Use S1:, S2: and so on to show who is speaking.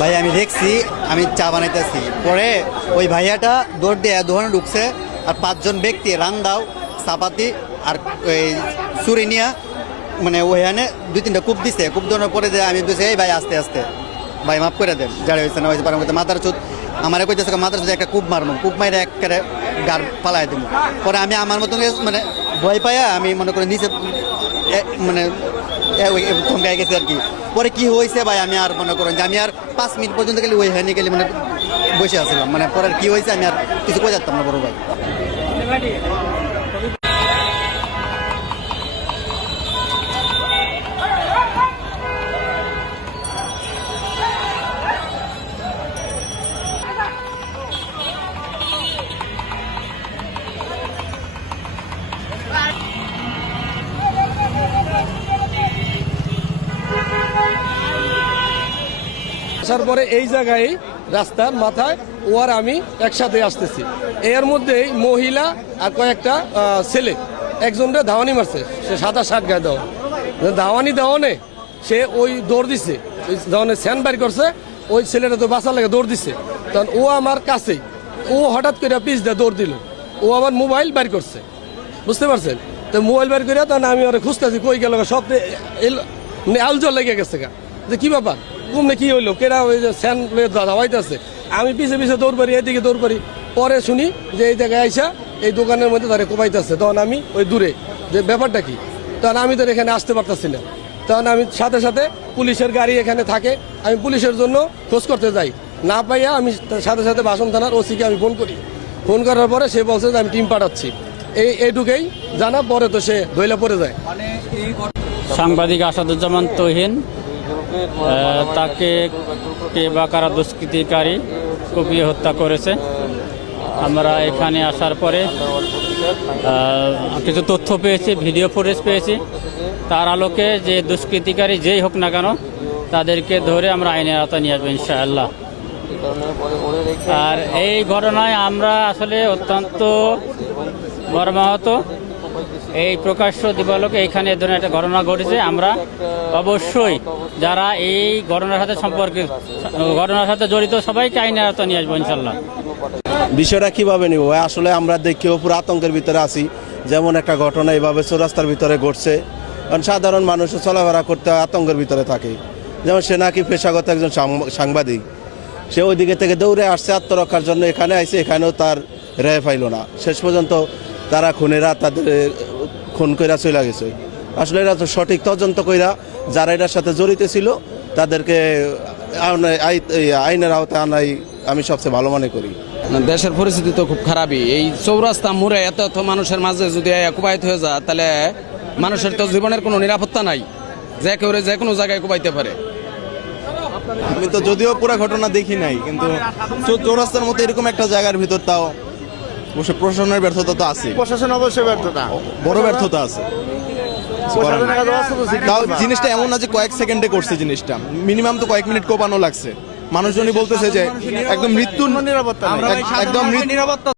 S1: ভাই, আমি দেখছি, আমি চা বানাইতেছি। পরে ওই ভাইয়াটা দৌড় দিয়ে দোকানে ঢুকছে, আর পাঁচজন ব্যক্তি রান্দাও চাপাতি, আর ওই চুরি নিয়ে মানে ওইখানে দুই তিনটা কূপ দিছে। কূপ দেওয়ার পরে যে আমি বলছি, এই ভাই, আস্তে আস্তে। ভাই, মাফ করে দেন, যারা হয়েছে না, হয়েছে পারম মাথার চুত আমার কইতেছে মাথার চুত একটা কূপ মারবো কূপ মাইরে একেবারে গার পালাই দেবো পরে আমি আমার মতন মানে ভয় পাইয়া আমি মনে করি নিচে মানে থমকাই গেছে আর কি। পরে কি হয়েছে ভাই, আমি আর মনে করেন যে আমি আর পাঁচ মিনিট পর্যন্ত গেলে ওই হয়নি গেলে মানে বসে আসলাম মানে পরে কি হয়েছে, আমি আর কিছু কই যাতাম না বড় ভাই।
S2: আসার পরে এই জায়গায় রাস্তার মাথায় ও আর আমি একসাথে আসতেছি। এর মধ্যেই মহিলা আর কয়েকটা ছেলে। একজনটা ধাওয়ানি মারছে, সে সাদা শার্ট গায়ে দেওয়া। ধাওয়ানি দেওয়ানে সে ওই দৌড় দিছে। ওই যখন স্যান বাড়ি করছে, ওই ছেলেটা তো বাঁচার লাগে দৌড় দিছে। তখন ও আমার কাছেই, ও হঠাৎ করে পিস দিয়ে দৌড় দিল। ও আমার মোবাইল বাড়ি করছে। বুঝতে পারছেন? তো মোবাইল বের করে তখন আমি ওরা খুঁজতেছি, কই গেল সব মানে আলজল লেগে গেছে গা। যে কি ব্যাপার? কুমনে কি হইল? কেরা ওই যে স্যান ধাওয়াইতেছে আমি পিছে পিছে দৌড় পারি এদিকে দৌড় পারি পরে শুনি যে এই জায়গায় আইসা এই দোকানের মধ্যে তারা কোপাইতেছে। তখন আমি ওই দূরে, যে ব্যাপারটা কি? তখন আমি তো এখানে আসতে পারতাছি না। তখন আমি সাথে সাথে পুলিশের গাড়ি এখানে থাকে, আমি পুলিশের জন্য খোঁজ করতে যাই। না পাইয়া আমি সাথে সাথে বাসন থানার ওসিকে আমি ফোন করি। ফোন করার পরে সে বলছে যে আমি টিম পাঠাচ্ছি। এই এইটুকুই জানা, পরে তো সে ধইলা পড়ে যায়।
S3: সাংবাদিক আসাদুজ্জামান তহিন তাকে কে বা কারা দুষ্কৃতিকারী কুপিয়ে হত্যা করেছে। আমরা এখানে আসার পরে কিছু তথ্য পেয়েছি, ভিডিও ফুটেজ পেয়েছি। তার আলোকে যে দুষ্কৃতিকারী যেই হোক না কেন, তাদেরকে ধরে আমরা আইনের আওতায় নিয়ে আসব ইনশাআল্লাহ। আর এই ঘটনায় আমরা আসলে অত্যন্ত মর্মাহত। এই প্রকাশ্য দিবালোকে এখানে এ ধরনের একটা ঘটনা ঘটেছে, আমরা অবশ্যই যারা এই ঘটনার সাথে সম্পর্কিত ঘটনার সাথে জড়িত সবাইকে আইনের আওতায় নিয়ে আসব ইনশাল্লাহ।
S4: বিষয়টা কীভাবে নিব? আসলে আমরা দেখিও পুরো আতঙ্কের ভিতরে আছি। যেমন একটা ঘটনা এইভাবে চৌরাস্তার ভিতরে ঘটছে। কারণ সাধারণ মানুষ চলাফেরা করতে আতঙ্কের ভিতরে থাকে। যেমন সে নাকি পেশাগত একজন সাংবাদিক। সে ওই দিকে থেকে দৌড়ে আসছে, আত্মরক্ষার জন্য এখানে আইসে এখানেও তার রেহাই পাইল না। শেষ পর্যন্ত তারা খুনেরা তাদের খুন কইরা চলে গেছে। আসলে এরা তো সঠিক তদন্ত কইরা যারা এটার সাথে জড়িত ছিল তাদেরকে আইনে- আইনের আওতায় আনাই আমি সবচেয়ে ভালো মনে করি।
S5: দেশের পরিস্থিতি তো খুব খারাপই। এই চৌরাস্তা মুড়ে এত এত মানুষের মাঝে যদি কুবাইত হয়ে যায় তাহলে মানুষের তো জীবনের কোনো নিরাপত্তা নাই। যে কেউ যে কোনো জায়গায় কুবাইতে পারে।
S6: আমি তো যদিও পুরো ঘটনা দেখি নাই কিন্তু চৌরাস্তার মতো এরকম একটা জায়গার ভিতর তাও অবশ্য প্রশাসনের ব্যর্থতা তো আছে
S7: প্রশাসন অবশ্যই ব্যর্থতা।
S6: বড় ব্যর্থতা? আছে। তাও জিনিসটা এমন না যে কয়েক সেকেন্ডে করছে জিনিসটা। মিনিমাম তো কয়েক মিনিট কোপানো লাগছে। মানুষজনই বলতেছে যে একদম মৃত্যুর
S7: নিরাপত্তা
S6: একদম মৃত্যু